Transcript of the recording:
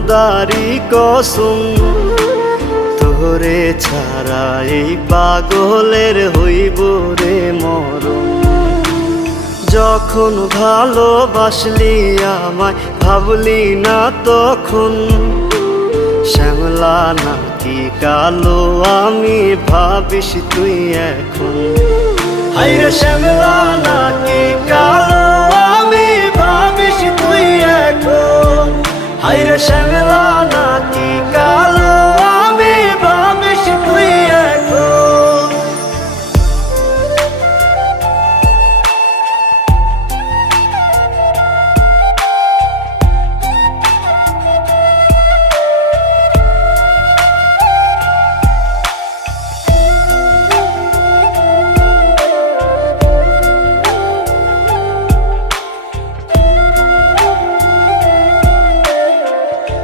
খোদারি কসম, তোরে ছাড়া এই পাগলের হইব রে মরণ। যখন ভালোবাসলি আমায় ভাবলি না তখন, শ্যামলা নাকি কালো আমি ভাবিস তুই এখন। হায়রে শ্যামলা নাকি কালো আমি ভাবিস তুই এখন। হায়রে শ্যামলা নাকি কালো